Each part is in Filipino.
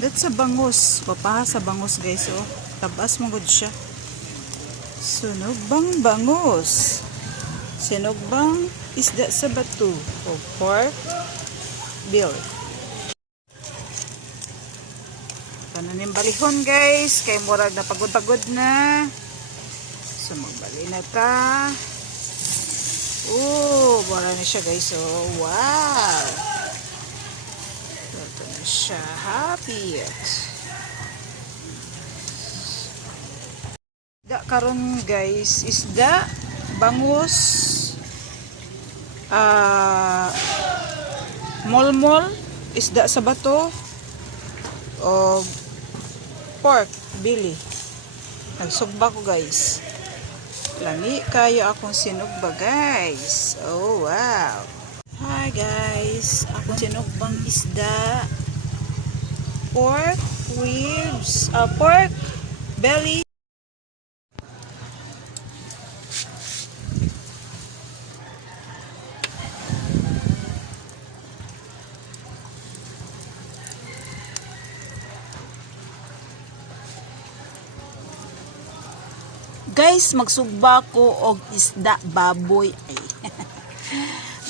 That's sa bangus. Papaha sa bangus guys. Oh. Tabas mo gud siya. Sunugbang bangus. Sinugbang isda sa bato. O pork bill. Pananim balihon guys. Kay murag na pagod-pagod na. So magbali na ta. Oh, wala na siya guys. Oh, wow. Ito na siya. Happy. Isda karon guys. Isda, bangus, molmol, isda sa bato, o pork, bili. Nagsugba ko guys. Lami kayo akong sinugba guys. Oh wow. Hi guys. Akong sinugbang isda. Pork ribs. Pork belly. Guys, magsugba ko og isda baboy ay.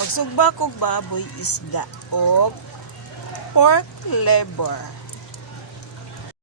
Magsugba ko og baboy isda og pork liver.